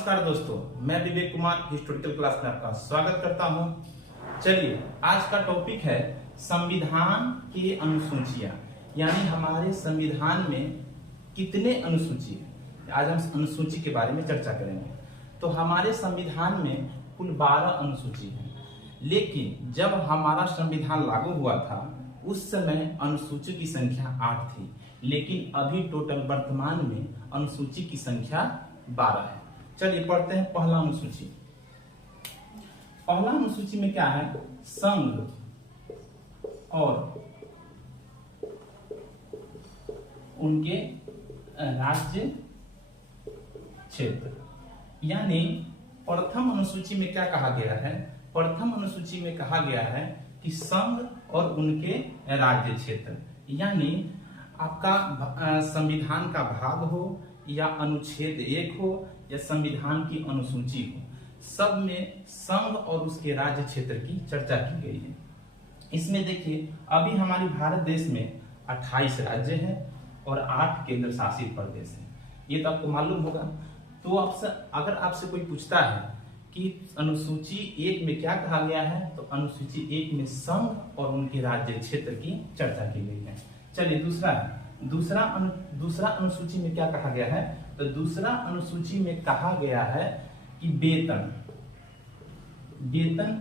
नमस्कार दोस्तों, मैं विवेक कुमार हिस्टोरिकल क्लास में आपका स्वागत करता हूं। चलिए, आज का टॉपिक है संविधान की अनुसूचियां, यानी हमारे संविधान में कितने अनुसूची हैं। आज हम अनुसूची के बारे में चर्चा करेंगे। तो हमारे संविधान में कुल 12 अनुसूची हैं, लेकिन जब हमारा संविधान लागू हुआ था उस समय अनुसूची की संख्या 8 थी, लेकिन अभी टोटल वर्तमान में अनुसूची की संख्या 12 है। चलिए पढ़ते हैं पहला अनुसूची। पहला अनुसूची में क्या है? संघ और उनके राज्य क्षेत्र, यानी प्रथम अनुसूची में क्या कहा गया है? प्रथम अनुसूची में कहा गया है कि संघ और उनके राज्य क्षेत्र, यानी आपका संविधान का भाग हो या अनुच्छेद 1 हो या संविधान की अनुसूची हो, सब में संघ और उसके राज्य क्षेत्र की चर्चा की गई है। इसमें देखिए, अभी हमारे भारत देश में 28 राज्य हैं और 8 केंद्र शासित प्रदेश हैं। ये तो आपको मालूम होगा। तो अगर आपसे कोई पूछता है कि अनुसूची 1 में क्या कहा गया है, तो अनुसूची 1 में संघ और उनके राज्य क्षेत्र की चर्चा की गई है। चलिए दूसरा अनुसूची में क्या कहा गया है? तो दूसरा अनुसूची में कहा गया है कि वेतन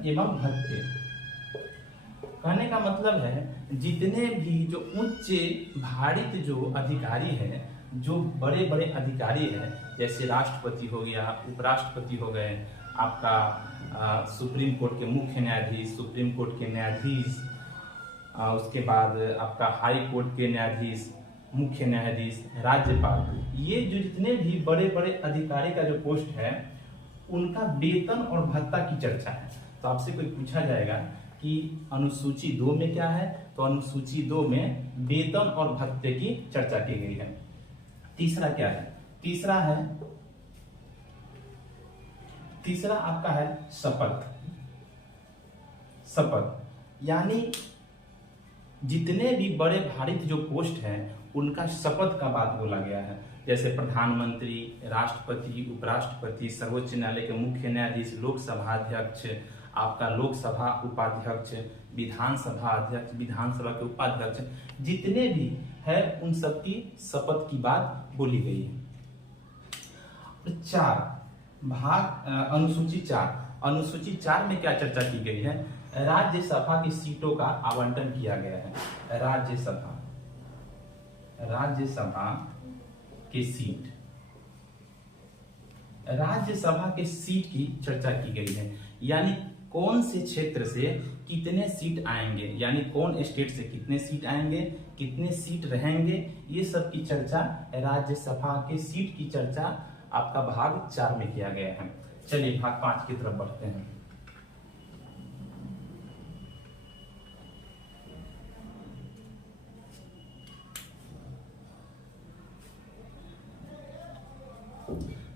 एवं भत्ते। कहने का मतलब है जितने भी जो उच्च भारित जो अधिकारी हैं, जो बड़े बड़े अधिकारी हैं, जैसे राष्ट्रपति हो गया, उपराष्ट्रपति हो गए, आपका सुप्रीम कोर्ट के मुख्य न्यायाधीश, सुप्रीम कोर्ट के न्यायाधीश, उसके बाद आपका हाई कोर्ट के न्यायाधीश, मुख्य न्यायाधीश, राज्यपाल, ये जो जितने भी बड़े बड़े अधिकारी का जो पोस्ट है, उनका वेतन और भत्ता की चर्चा है। तो आपसे कोई पूछा जाएगा कि अनुसूची 2 में क्या है, तो अनुसूची 2 में वेतन और भत्ते की चर्चा की गई है। तीसरा क्या है? तीसरा आपका है शपथ, यानी जितने भी बड़े भारित जो पोस्ट हैं उनका शपथ का बात बोला गया है। जैसे प्रधानमंत्री, राष्ट्रपति, उपराष्ट्रपति, सर्वोच्च न्यायालय के मुख्य न्यायाधीश, लोकसभा अध्यक्ष, आपका लोकसभा उपाध्यक्ष, विधानसभा अध्यक्ष, विधानसभा के उपाध्यक्ष, जितने भी है उन सबकी शपथ की बात बोली गई है। अनुसूची 4 में क्या चर्चा की गई है? राज्यसभा की सीटों का आवंटन किया गया है। राज्यसभा के सीट की चर्चा की गई है, यानी कौन से क्षेत्र से कितने सीट आएंगे, यानी कौन स्टेट से कितने सीट आएंगे, कितने सीट रहेंगे, ये सब की चर्चा, राज्यसभा के सीट की चर्चा आपका भाग 4 में किया गया है। चलिए भाग 5 की तरफ बढ़ते हैं।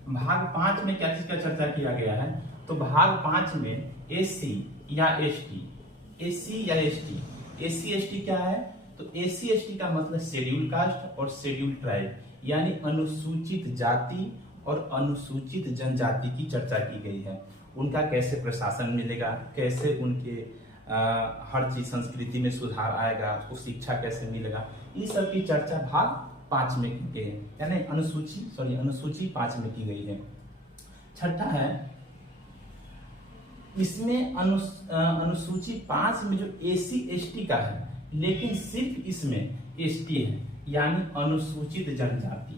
भाग 5 में क्या चीज का चर्चा किया गया है? तो भाग 5 में एससी या एसटी क्या है? तो एससी एसटी का मतलब शेड्यूल कास्ट और शेड्यूल ट्राइब, यानी अनुसूचित जाति और अनुसूचित जनजाति की चर्चा की गई है। उनका कैसे प्रशासन मिलेगा, कैसे उनके हर चीज संस्कृति में सुधार आएगा, उसको शिक्षा कैसे मिलेगा, इस सब की चर्चा भाग 5 में की गई है, यानी अनुसूची 5 में की गई है। छठा है, इसमें अनुसूची 5 में जो एससी एसटी का है, लेकिन सिर्फ इसमें एसटी है, यानी अनुसूचित जनजाति।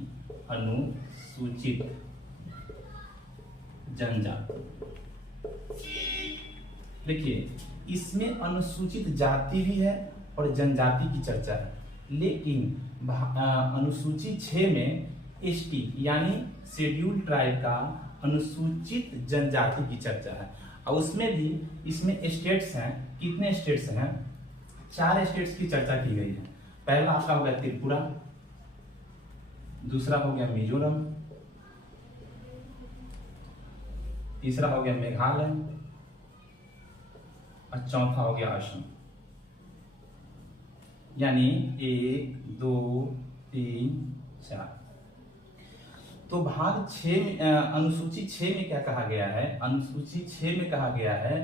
देखिए, इसमें अनुसूचित जाति भी है और जनजाति की चर्चा है, लेकिन अनुसूची 6 में एसटी यानी शेड्यूल ट्राइब का अनुसूचित जनजाति की चर्चा है। और उसमें भी इसमें स्टेट्स हैं, कितने स्टेट्स हैं? 4 स्टेट्स की चर्चा की गई है। पहला आपका हो गया त्रिपुरा, दूसरा हो गया मिजोरम, तीसरा हो गया मेघालय और चौथा हो गया असम। यानी 1 2 3 4 तो भाग 6 अनुसूची 6 में क्या कहा गया है, अनुसूची 6 में कहा गया है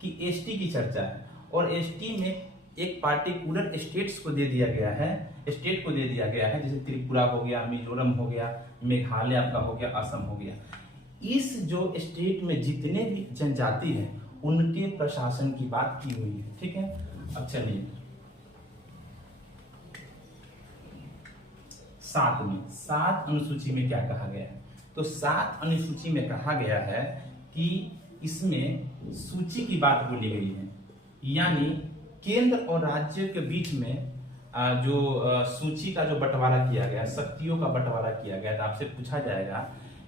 कि एसटी की चर्चा है, और एसटी में एक पार्टिकुलर स्टेट्स को दे दिया गया है, स्टेट को दे दिया गया है, जैसे त्रिपुरा हो गया, मिजोरम हो गया, मेघालय आपका हो गया, असम हो गया। इस जो स्टेट में जितने भी जनजाति हैं उनके प्रशासन की बात की हुई है, ठीक है। अब चलिए 7 अनुसूची में क्या कहा गया है, तो 7 अनुसूची में कहा गया है कि इसमें सूची की बात बोली गई है, यानी केंद्र और राज्य के बीच में जो सूची का जो बंटवारा किया गया, शक्तियों का बंटवारा किया गया। तो आपसे पूछा जाएगा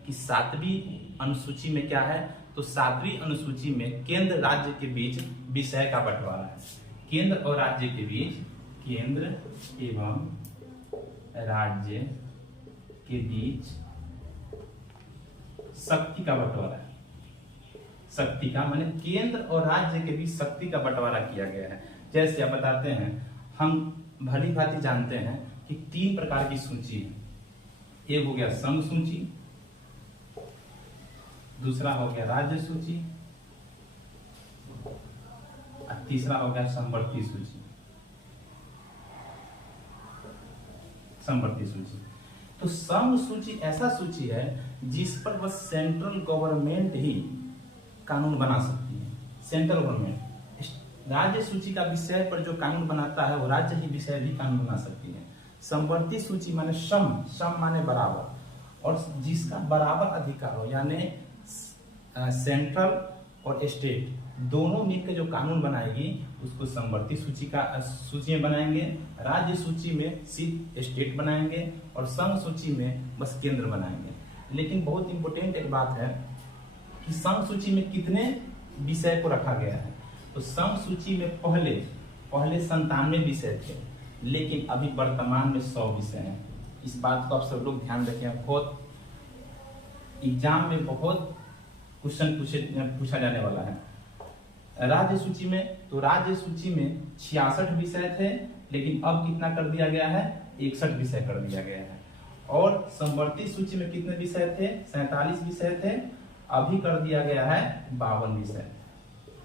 कि 7वीं अनुसूची में क्या है, तो 7वीं अनुसूची में केंद्र राज्य के बीच विषय का बंटवारा है। केंद्र और राज्य के बीच, केंद्र एवं राज्य के बीच शक्ति का बंटवारा है। शक्ति का माने केंद्र और राज्य के बीच शक्ति का बंटवारा किया गया है। जैसे आप बताते हैं, हम भली भांति जानते हैं कि 3 प्रकार की सूची है। एक हो गया संघ सूची, दूसरा हो गया राज्य सूची, और तीसरा हो गया समवर्ती सूची। समवर्ती सूची, तो संघ सूची ऐसा सूची है जिस पर बस सेंट्रल गवर्नमेंट ही कानून बना सकती है, सेंट्रल गवर्नमेंट। राज्य सूची का विषय पर जो कानून बनाता है वो राज्य ही विषय भी कानून बना सकती है। समवर्ती सूची माने सम माने बराबर, और जिसका बराबर अधिकार हो, यानी सेंट्रल और स्टेट दोनों मिलकर जो कानून बनाएगी उसको समवर्ती सूची में बनाएंगे। राज्य सूची में सिर्फ स्टेट बनाएंगे, और संघ सूची में बस केंद्र बनाएंगे। लेकिन बहुत इंपॉर्टेंट एक बात है कि संघ सूची में कितने विषय को रखा गया है, तो संघ सूची में पहले 97 विषय थे, लेकिन अभी वर्तमान में 100 विषय हैं। इस बात को आप सब लोग ध्यान रखें, बहुत एग्जाम में बहुत क्वेश्चन पूछा जाने वाला है। राज्य सूची में, तो राज्य सूची में 66 विषय थे, लेकिन अब कितना कर दिया गया है, 61 विषय कर दिया गया है। और समवर्ती सूची में कितने विषय थे, 47 विषय थे, अभी कर दिया गया है 52 विषय।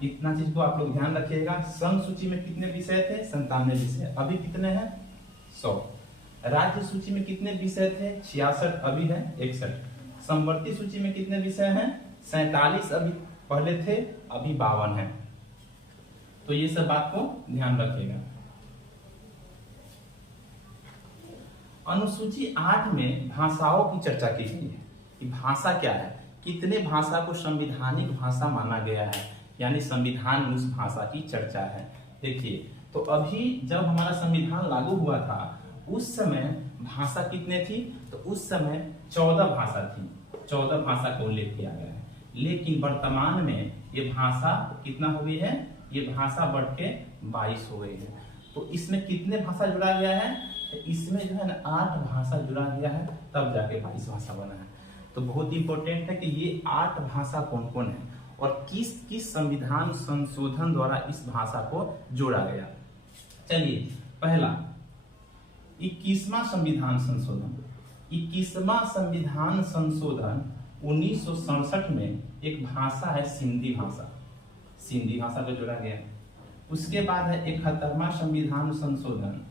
इतना चीज को आप लोग ध्यान रखिएगा। संघ सूची में कितने विषय थे, 97 विषय, अभी कितने हैं, 100। राज्य सूची में कितने विषय थे, 66, अभी है 61। समवर्ती सूची में कितने विषय हैं, 47 अभी पहले थे, अभी 52 है। तो ये सब बात को ध्यान रखिएगा। अनुसूची 8 में भाषाओं की चर्चा की गई है कि भाषा क्या है, कितने भाषा को संवैधानिक भाषा माना गया है, यानी संविधान में उस भाषा की चर्चा है। देखिए, तो अभी जब हमारा संविधान लागू हुआ था उस समय भाषा कितने थी, तो उस समय 14 भाषा थी, 14 भाषा को उल्लेख किया गया है। लेकिन वर्तमान में ये भाषा कितना हो गई है, ये भाषा बढ़ के 22 हो गई है। तो इसमें कितने भाषा जुड़ा गया है, इसमें जो है ना 8 भाषा जुड़ा गया है, तब जाके 22 भाषा बना है। तो बहुत इंपॉर्टेंट है कि ये 8 भाषा कौन कौन है और किस किस संविधान संशोधन द्वारा इस भाषा को जोड़ा गया। चलिए, पहला 21वां संविधान संशोधन। 21वां संविधान संशोधन 1967 में एक भाषा है सिंधी भाषा, सिंधी भाषा को जोड़ा गया। उसके बाद है 71वां संविधान संशोधन।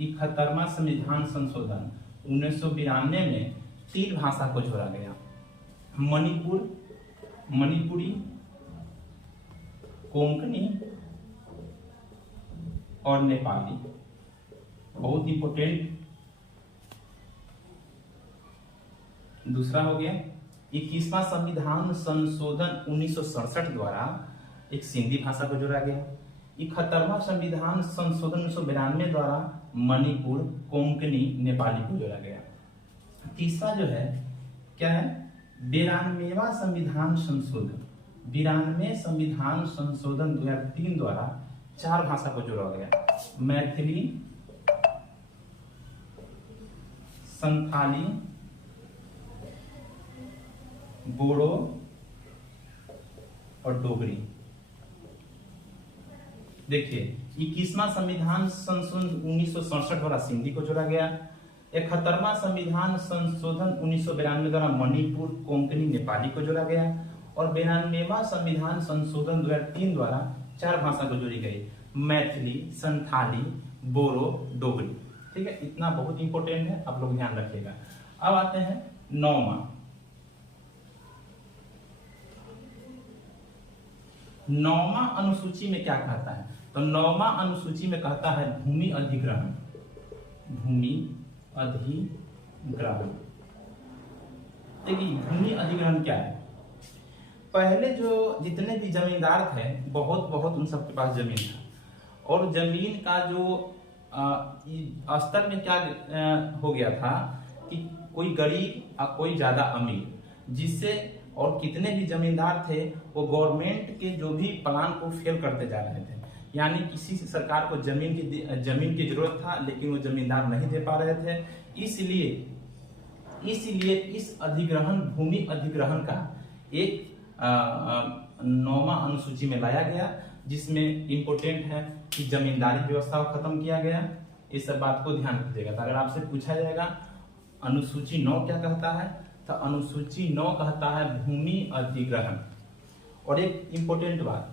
71वां संविधान संशोधन 1992 में 3 भाषा को जोड़ा गया, मणिपुरी, कोंकणी और नेपाली। बहुत इंपॉर्टेंट। दूसरा हो गया 21वां संविधान संशोधन 1967 द्वारा एक सिंधी भाषा को जोड़ा गया। 71वां संविधान संशोधन 1992 द्वारा मणिपुर, कोंकणी, नेपाली को जोड़ा गया। तीसरा जो है क्या है, 92वां संविधान संशोधन, 92 संविधान संशोधन 2003 द्वारा 4 भाषा को जोड़ा गया, मैथिली, संथाली, बोडो और डोगरी। देखिए, 21वां संविधान संशोधन 1967 द्वारा सिंधी को जोड़ा गया, 71वां संविधान संशोधन 1992 द्वारा मणिपुर कोंकणी नेपाली को जोड़ा गया और 92वां संविधान संशोधन 2003 द्वारा 4 भाषा को जोड़ी गई, मैथिली, संथाली, बोरो, डोगरी। ठीक है, इतना बहुत इंपॉर्टेंट है, आप लोग ध्यान रखिएगा। अब आते हैं नौवां अनुसूची में क्या कहता है? तो 9वां अनुसूची में कहता है भूमि अधिग्रहण। भूमि अधिग्रहण, देखिए भूमि अधिग्रहण क्या है? पहले जो जितने भी जमींदार थे, बहुत उन सबके पास जमीन था और जमीन का जो स्तर में क्या हो गया था कि कोई गरीब और कोई ज्यादा अमीर, जिससे और कितने भी जमींदार थे वो गवर्नमेंट के जो भी प्लान को फेल करते जा रहे थे। यानी किसी सरकार को जमीन की जरूरत था लेकिन वो जमींदार नहीं दे पा रहे थे। इसलिए इस अधिग्रहण, भूमि अधिग्रहण का एक 9वां अनुसूची में लाया गया, जिसमें इंपोर्टेंट है कि जमींदारी व्यवस्था को खत्म किया गया। इस सब बात को ध्यान रखिएगा। तो अगर आपसे पूछा जाएगा अनुसूची 9 क्या कहता है, तो अनुसूची 9 कहता है भूमि अधिग्रहण। और एक इंपॉर्टेंट बात,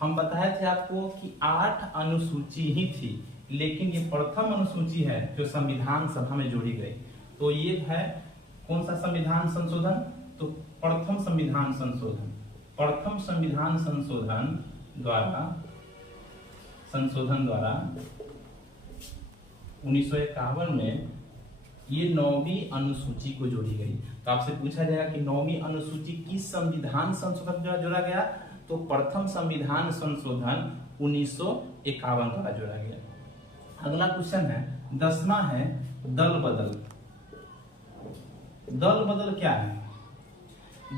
हम बताए थे आपको कि 8 अनुसूची ही थी, लेकिन ये प्रथम अनुसूची है जो संविधान सभा में जोड़ी गई। तो ये है कौन सा संविधान संशोधन? तो प्रथम संविधान संशोधन। प्रथम संविधान संशोधन द्वारा 1951 में ये 9वीं अनुसूची को जोड़ी गई। तो आपसे पूछा जाएगा कि 9वीं अनुसूची किस संविधान संशोधन द्वारा जोड़ा गया? तो प्रथम संविधान संशोधन 1951 द्वारा जोड़ा गया। अगला क्वेश्चन है 10वां है दल बदल। दल बदल क्या है?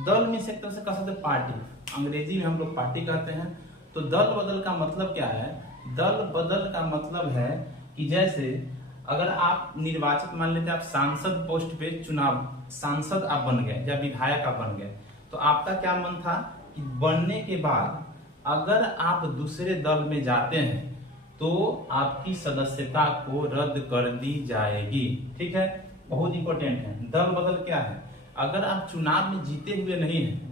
दल में से एक तरह से कह सकते हैं पार्टी, अंग्रेजी में हम लोग पार्टी कहते हैं। तो दल बदल का मतलब क्या है? दल बदल का मतलब है कि जैसे अगर आप निर्वाचित, मान लेते आप सांसद पोस्ट पे चुनाव, सांसद आप बन गए या विधायक आप बन गए, तो आपका क्या मन था कि बनने के बाद अगर आप दूसरे दल में जाते हैं तो आपकी सदस्यता को रद्द कर दी जाएगी। ठीक है, बहुत इंपॉर्टेंट है। दल बदल क्या है? अगर आप चुनाव में जीते हुए नहीं हैं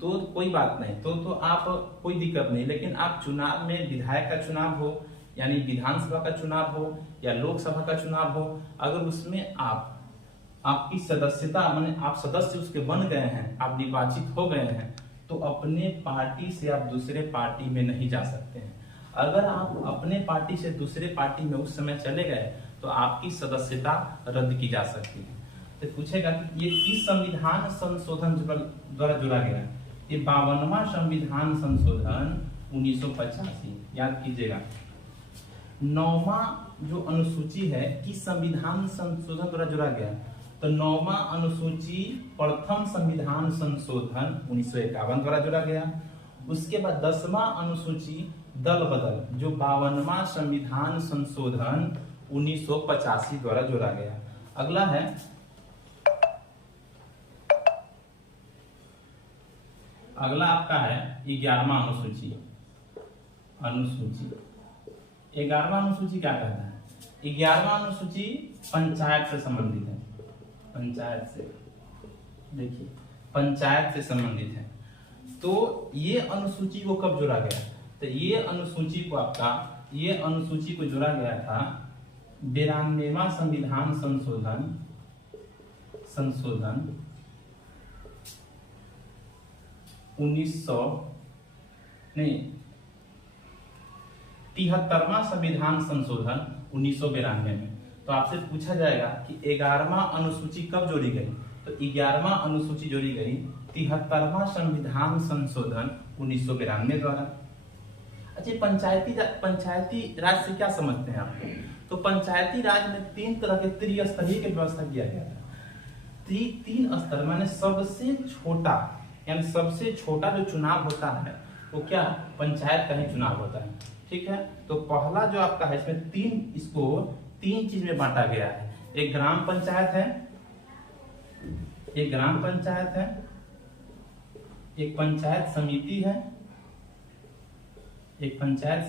तो कोई बात नहीं, तो आप कोई दिक्कत नहीं, लेकिन आप चुनाव में विधायक का चुनाव हो यानी विधानसभा का चुनाव हो या लोकसभा का चुनाव हो, अगर उसमें आपकी सदस्यता माने आप सदस्य उसके बन गए हैं, आप निर्वाचित हो गए हैं, तो अपने पार्टी से आप दूसरे पार्टी में नहीं जा सकते हैं। अगर आप अपने पार्टी से दूसरे पार्टी में उस समय चले गए तो आपकी सदस्यता रद्द की जा सकती है। तो पूछेगा कि ये किस संविधान संशोधन द्वारा जोड़ा गया? ये 52वां संविधान संशोधन 1985। याद कीजिएगा, 9वां जो अनुसूची है किस संविधान संशोधन द्वारा जोड़ा गया? तो 9वां अनुसूची प्रथम संविधान संशोधन 1951 द्वारा जोड़ा गया। उसके बाद 10वां अनुसूची दल बदल जो 52वां संविधान संशोधन 1985 द्वारा जोड़ा गया। अगला है अगला आपका है 11वां अनुसूची। 11वां अनुसूची क्या कहता है? 11वां अनुसूची पंचायत से संबंधित है। पंचायत से, देखिए पंचायत से संबंधित है। तो ये अनुसूची को कब जोड़ा गया? तो ये अनुसूची को जोड़ा गया था 92वां संविधान संशोधन 73वां संविधान संशोधन 1992 में। तो आपसे पूछा जाएगा कि 11वां अनुसूची कब जोड़ी गई? तो 11वां अनुसूची जोड़ी गई 73वां संविधान संशोधन 1992 द्वारा। अच्छा, पंचायती राज से क्या समझते हैं आप? तो पंचायती राज में 3 तरह के त्रिस्तरीय की व्यवस्था किया गया था। 3 स्तर माने सबसे छोटा, यानी सबसे छोटा जो चुनाव होता है वो क्या? पंचायत का ही चुनाव होता है। ठीक है, तो पहला जो आपका है इसमें इसको 3 चीज में बांटा गया है। एक ग्राम पंचायत है, एक पंचायत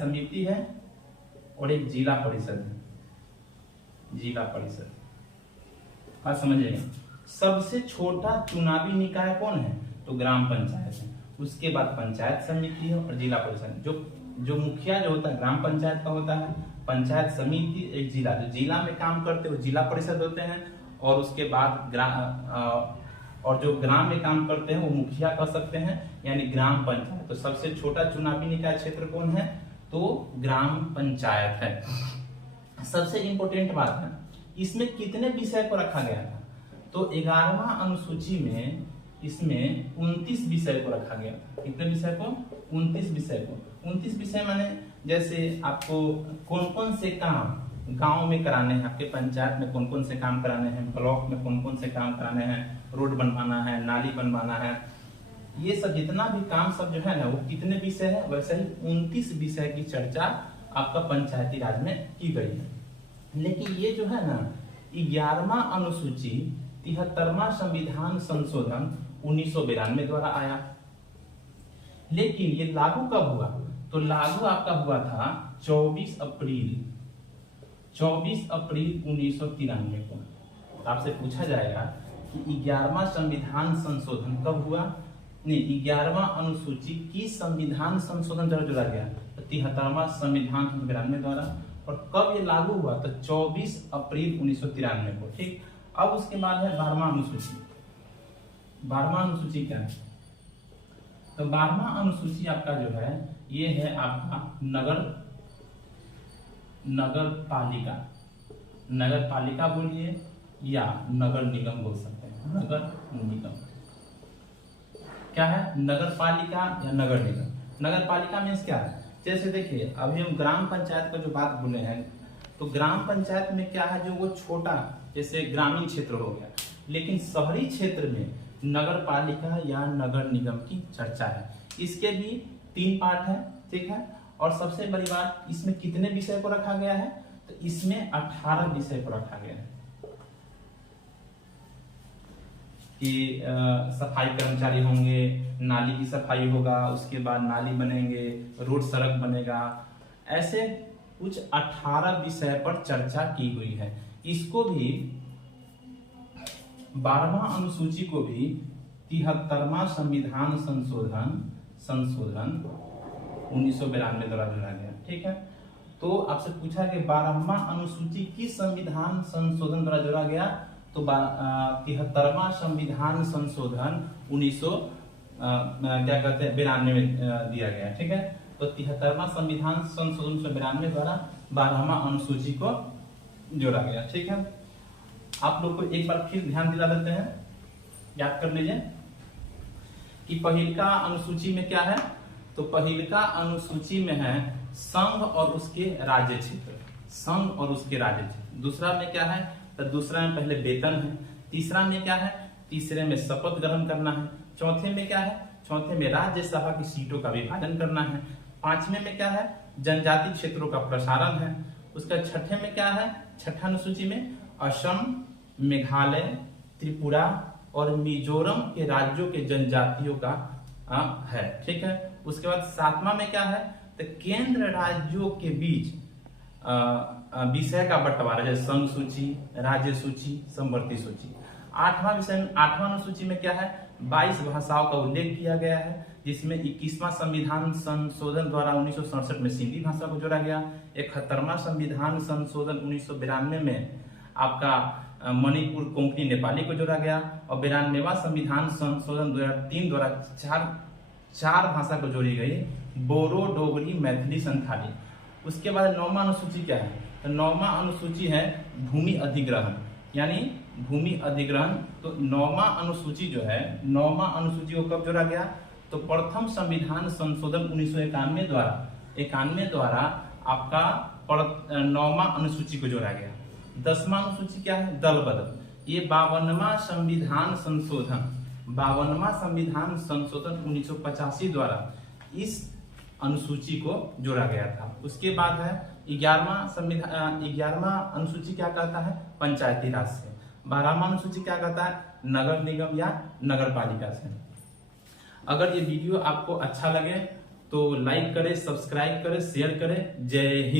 समिति है और एक जिला परिषद है। बात समझिएगा। सबसे छोटा चुनावी निकाय कौन है? तो ग्राम पंचायत है। उसके बाद पंचायत समिति है और जिला परिषद। जो मुखिया जो होता है ग्राम पंचायत का होता है, पंचायत समिति एक जिला, जो जिला में काम करते हैं वो जिला परिषद होते हैं, और उसके बाद और जो ग्राम में काम करते हैं वो मुखिया कह सकते हैं, यानी ग्राम पंचायत। तो सबसे छोटा चुनावी निकाय क्षेत्र कौन है? तो ग्राम पंचायत है। सबसे इंपॉर्टेंट बात है, इसमें कितने विषय को रखा गया था? तो 11वां अनुसूची में इसमें 29 विषय को रखा गया था। कितने विषय को? 29 विषय को। 29 विषय माने जैसे आपको कौन कौन से काम गांव में कराने हैं, आपके पंचायत में कौन कौन से काम कराने हैं, ब्लॉक में कौन कौन से काम कराने हैं, रोड बनवाना है, नाली बनवाना है, ये सब जितना भी काम सब जो है ना वो कितने विषय है? वैसे ही 29 विषय की चर्चा आपका पंचायती राज में की गई है। लेकिन ये जो है ना 11वां अनुसूची 73वां संविधान संशोधन 1992 द्वारा आया। लेकिन ये लागू कब हुआ? तो लागू आपका हुआ था 24 अप्रैल 1993 को। आपसे पूछा जाएगा कि 11वां संविधान संशोधन कब हुआ? नहीं, 11वां अनुसूची की संविधान संशोधन द्वारा जोड़ा गया 73वां संविधान 1992 द्वारा, और कब ये लागू हुआ? तो 24 अप्रैल 1993 को। ठीक, अब उसके बाद है 12वां अनुसूची। 12वां अनुसूची क्या है? तो 12वां अनुसूची आपका जो है ये है आपका नगर पालिका बोलिए या नगर निगम बोल सकते हैं। नगर निगम क्या है? नगर पालिका या नगर निगम। नगर पालिका मीन्स क्या है? जैसे देखिए अभी हम ग्राम पंचायत का जो बात बोले हैं, तो ग्राम पंचायत में क्या है, जो वो छोटा जैसे ग्रामीण क्षेत्र हो गया, लेकिन शहरी क्षेत्र में नगर पालिका या नगर निगम की चर्चा है। इसके भी 3 पार्ट है, ठीक है। और सबसे बड़ी बात, इसमें कितने विषय को रखा गया है? तो इसमें 18 विषय को रखा गया है कि सफाई कर्मचारी होंगे, नाली की सफाई होगा, उसके बाद नाली बनेंगे, रोड सड़क बनेगा, ऐसे कुछ 18 विषय पर चर्चा की हुई है। इसको भी 12वां अनुसूची को भी 73वां संविधान संशोधन 1992 द्वारा जोड़ा गया, ठीक है। तो आपसे पूछा कि 12वां अनुसूची किस संविधान संशोधन द्वारा जोड़ा गया? तो 73वां संविधान संशोधन 1992 में दिया गया, ठीक है। तो 73वां संविधान संशोधन 1992 द्वारा 12वां अनुसूची को जोड़ा गया, ठीक है। आप लोग को एक बार फिर ध्यान दिला देते हैं, याद कर लीजिए कि पहिलका अनुसूची में क्या है। तो पहिलका अनुसूची में है संघ और उसके राज्य क्षेत्र, संघ और उसके राज्य क्षेत्र। दूसरा में क्या है? तो दूसरा में पहले वेतन है। तीसरा में क्या है? तीसरे में शपथ ग्रहण करना है। चौथे में क्या है? चौथे में राज्यसभा की सीटों का विभाजन करना है। पांचवें में क्या है? जनजाति क्षेत्रों का प्रसारण है। उसका छठे में क्या है? छठा अनुसूची में असम, मेघालय, त्रिपुरा और मिजोरम के राज्यों के जनजातियों का है, ठीक है। उसके बाद 7वां में क्या है? तो केंद्र राज्यों के बीच विषय का बंटवारा, जैसे संघ सूची, राज्य सूची, समवर्ती सूची। 8वां विषय, 8वां अनुसूची में क्या है? 22 भाषाओं का उल्लेख किया गया है, जिसमें 21वां संविधान संशोधन द्वारा 1967 में सिंधी भाषा को जोड़ा गया। 71वां संविधान संशोधन 1992 में आपका मणिपुर कोंकणी नेपाली को जोड़ा गया, और 92वां संविधान संशोधन 2003 द्वारा चार भाषा को जोड़ी गई, बोरो, डोगरी, मैथिली, संथाली। उसके बाद 9वां अनुसूची क्या है? तो 9वां अनुसूची है भूमि अधिग्रहण, यानी भूमि अधिग्रहण। तो 9वां अनुसूची जो है, 9वां अनुसूची को कब जोड़ा गया? तो प्रथम संविधान संशोधन 1991 द्वारा आपका 9वां अनुसूची को जोड़ा गया। 10वां अनुसूची क्या है? दल बदल। ये 52वां संविधान संशोधन 1985 द्वारा इस अनुसूची को जोड़ा गया था। उसके बाद है 11वां अनुसूची क्या कहता है? पंचायती राज से। 12वां अनुसूची क्या कहता है? नगर निगम या नगर पालिका से। अगर ये वीडियो आपको अच्छा लगे तो लाइक करें, सब्सक्राइब करें, शेयर करें। जय हिंद।